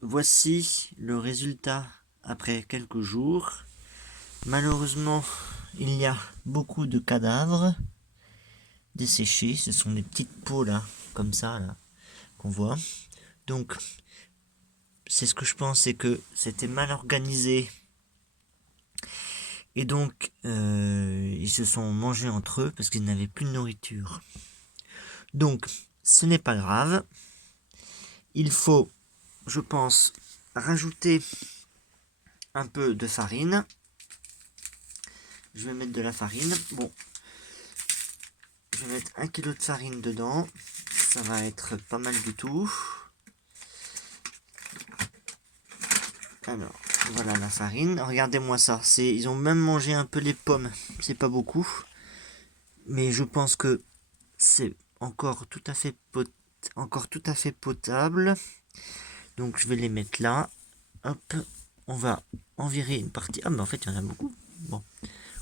voici le résultat après quelques jours. Malheureusement, il y a beaucoup de cadavres desséchés. Ce sont des petites peaux là, comme ça, là, qu'on voit. Donc, c'est ce que je pense, c'est que c'était mal organisé. Et donc, ils se sont mangés entre eux parce qu'ils n'avaient plus de nourriture. Donc, ce n'est pas grave. Il faut, je pense, rajouter un peu de farine. Je vais mettre de la farine. Bon, je vais mettre 1 kg de farine dedans. Ça va être pas mal du tout. Alors, voilà la farine. Regardez-moi ça. Ils ont même mangé un peu les pommes. C'est pas beaucoup. Mais je pense que c'est encore tout à fait potable. Donc, je vais les mettre là. Hop. On va en virer une partie. Ah, mais en fait, il y en a beaucoup. Bon.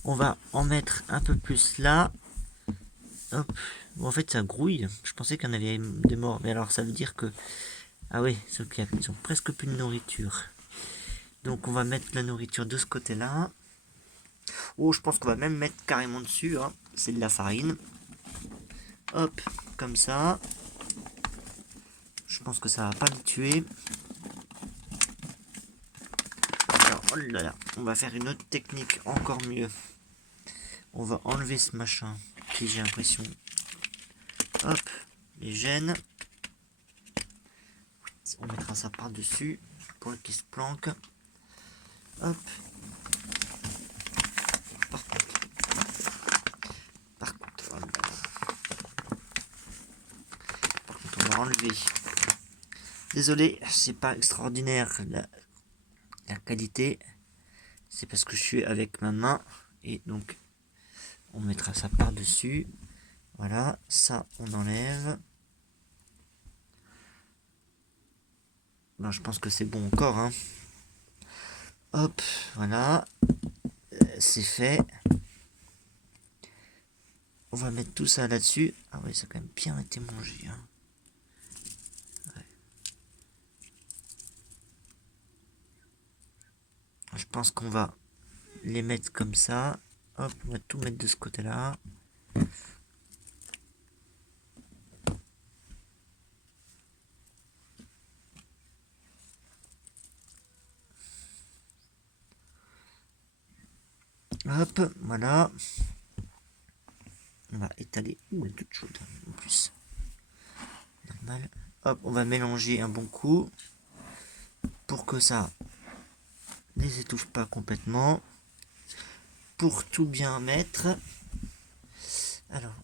On va en mettre un peu plus là. Hop. Bon, en fait, ça grouille. Je pensais qu'il y en avait des morts. Mais alors, ça veut dire que... Ah oui, ils ont presque plus de nourriture. Donc, on va mettre la nourriture de ce côté-là. Oh, je pense qu'on va même mettre carrément dessus. Hein. C'est de la farine. Hop, comme ça. Je pense que ça va pas le tuer. Alors, oh là là. On va faire une autre technique encore mieux. On va enlever ce machin qui, j'ai l'impression... Hop, les gènes. On mettra ça par-dessus pour qu'il se planque. Hop. On va enlever. Désolé, c'est pas extraordinaire la qualité. C'est parce que je suis avec ma main. Et donc, on mettra ça par-dessus. Voilà, ça, on enlève. Non, je pense que c'est bon encore. Hein. Hop, voilà. C'est fait. On va mettre tout ça là-dessus. Ah ouais, ça a quand même bien été mangé. Hein. Je pense qu'on va les mettre comme ça. Hop, on va tout mettre de ce côté-là. Hop, voilà. On va étaler. Ouh, elle est toute chaude en plus. Normal. Hop, on va mélanger un bon coup pour que ça ne les étouffe pas complètement. Pour tout bien mettre. Alors,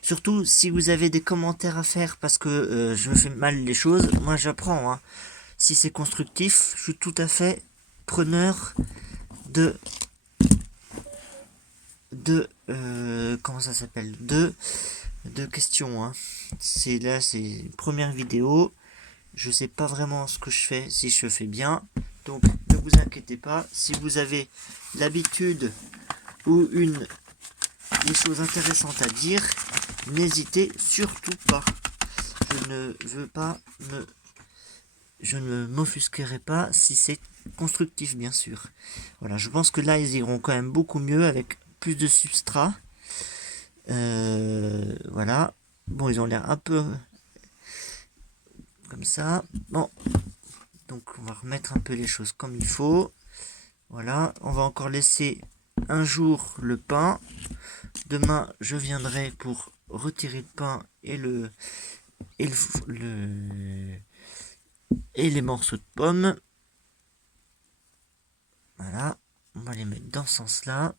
surtout si vous avez des commentaires à faire parce que je fais mal les choses, moi j'apprends. Hein. Si c'est constructif, je suis tout à fait preneur de comment ça s'appelle de questions. Hein. C'est une première vidéo. Je sais pas vraiment ce que je fais, si je fais bien. Donc ne vous inquiétez pas. Si vous avez l'habitude ou des choses intéressantes à dire, n'hésitez surtout pas. Je ne m'offusquerai pas si c'est constructif, bien sûr. Voilà, je pense que là, ils iront quand même beaucoup mieux avec plus de substrat. Voilà. Bon, ils ont l'air un peu comme ça. Bon, donc on va remettre un peu les choses comme il faut. Voilà, on va encore laisser un jour le pain. Demain, je viendrai pour retirer le pain et et les morceaux de pommes. Voilà, on va les mettre dans ce sens-là.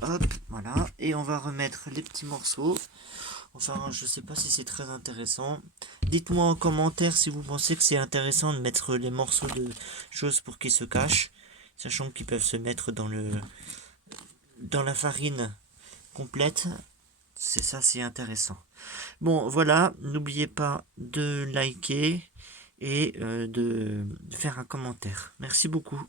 Hop, voilà, et on va remettre les petits morceaux. Enfin, je sais pas si c'est très intéressant. Dites-moi en commentaire si vous pensez que c'est intéressant de mettre les morceaux de choses pour qu'ils se cachent, sachant qu'ils peuvent se mettre dans la farine complète. C'est intéressant. Bon, voilà, n'oubliez pas de liker et de faire un commentaire. Merci beaucoup.